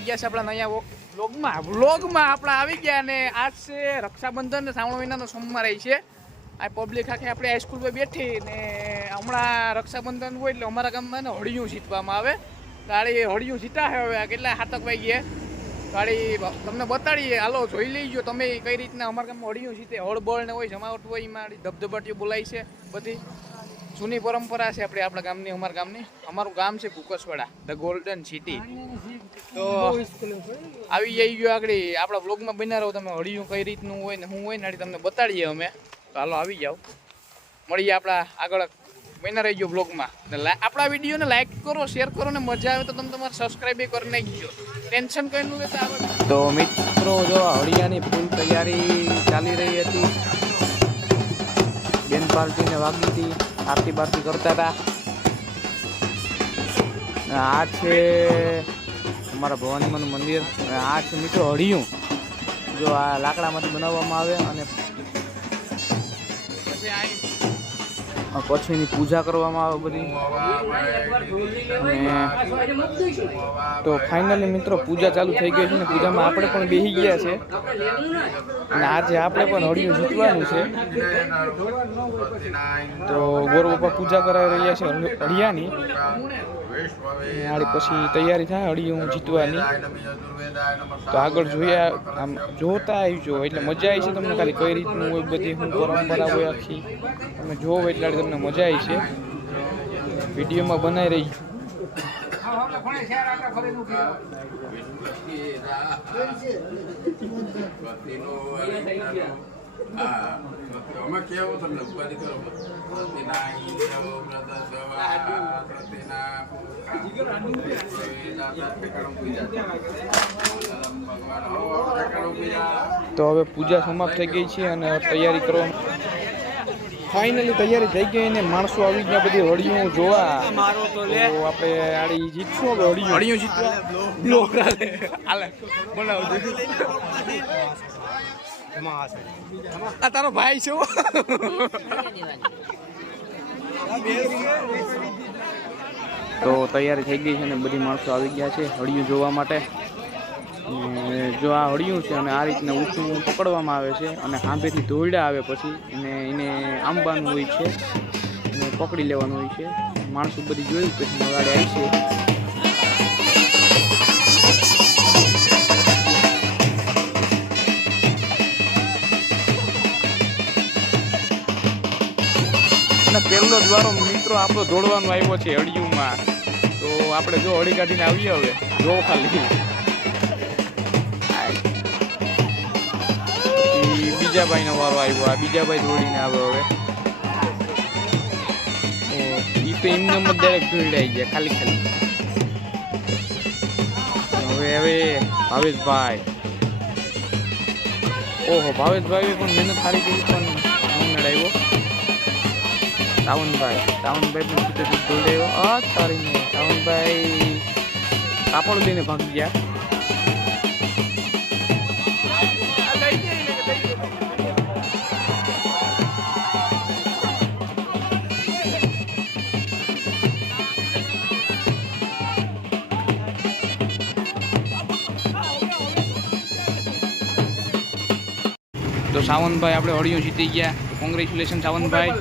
આવી ગયા છે આપણા નયા વ્લોગમાં આપણે આવી ગયા ને આજ છે રક્ષાબંધન ને શ્રાવણ મહિનાનો સોમવાર છે. આ પબ્લિક આખી આપણે હાઈસ્કૂલ પર બેઠી ને હમણાં રક્ષાબંધન હોય એટલે અમારા ગામમાં ને હોળિયું જીતવામાં આવે. તાળી હોળિયું જીતા છે હવે કેટલા 7 વાગે તાળી તમને બતાડીએ. હાલો જોઈ લેજો તમે કઈ રીતના અમારા ગામમાં હોળિયું જીતે. હળબળ ને હોય જમાવટ હોય એમાં ધબધબાટીઓ બોલાય છે. બધી જૂની પરંપરા છે આપણા ગામની. અમારા ગામની અમારું ગામ છે કુકસવાડા, ધ ગોલ્ડન સિટી. તો આવી જઈ ગયો આગળ આપણા વ્લોગમાં બન્યા રહો તમે. હોળિયું કઈ રીતનું હોય ને શું હોય ને તમને બતાડીએ અમે. તો હાલો આવી જાઓ, મળીએ આપણા આગળ. બન્યા રહી ગયો બ્લોગમાં. આપણા વિડીયોને લાઈક કરો, શેર કરો ને મજા આવે તો તમે તમારે સબસ્ક્રાઈબ કરી નાખજો. ટેન્શન કઈ નું લેતા આવે. તો મિત્રો જો હળિયાની ફૂલ તૈયારી ચાલી રહી હતી. બેન પાર્ટીને વાગી હતી, આરતી બારતી કરતા હતા. આ છે અમારા ભવાનીમાનું મંદિર. આ છે મિત્રો હળિયું. જો આ લાકડામાંથી બનાવવામાં આવે અને પછી એની પૂજા કરવામાં આવે બધી. તો ફાઇનલી મિત્રો પૂજા ચાલુ થઈ ગઈ છે ને પૂજામાં આપણે પણ બેસી ગયા છે. અને આજે આપણે પણ હળિયું જીતવાનું છે. તો ગોર બાપા પૂજા કરાવી રહ્યા છે હળિયાની. પછી તૈયારી થાય હળિયું જીતવાની. તો આગળ જોયા આમ જોતા આવજો એટલે મજા આવી છે તમને. ખાલી કઈ રીતનું હોય બધી શું પરંપરા હોય આખી તમે જોવો એટલે તમને મજા આવી છે. વિડીયોમાં બનાવી રહી છું. તો હવે પૂજા સમાપ્ત થઈ ગઈ છે અને તૈયારી કરવા ફાઇનલી તૈયારી થઈ ગઈ ને માણસો આવી ગયા બધી હોળિયું જોવા. તો આપણે આડી જીતશું હવે હોળિયું જીતવા. આ તારો ભાઈ છે. તો તૈયારી થઈ ગઈ છે ને બધી માણસો આવી ગયા છે હળિયું જોવા માટે. જો આ હળિયું છે અને આ રીતના ઊંચું પકડવામાં આવે છે અને સાંભેથી દોરડા આવે પછી એને આંબાનું હોય છે અને પકડી લેવાનું હોય છે. માણસો બધી જોયું પછી ગાડી આવી છે. અને પહેલો દ્વારો મિત્રો આપણો દોડવાનો આવ્યો છે હળિયુંમાં. તો આપણે જો હળી કાઢીને આવીએ હવે જો ખાલી. બીજા ભાઈનો વારો આવ્યો. આ બીજા ભાઈ દોડીને આવ્યો હવે. એ તો એમને ડાયરેક્ટ દોડાઈ ગયા ખાલી. હવે ભાવેશભાઈ. ઓહો ભાવેશભાઈ પણ મહેનત સારી કરી પણ નડાવ્યો. સાવનભાઈ પણ સીધો દોડાવ્યો. તારીને સાવનભાઈ કાપડ લઈને ભાગી ગયા. તો સાવનભાઈ આપણે હળિયું જીતી ગયા. કોંગ્રેચ્યુલેશન સાવનભાઈ.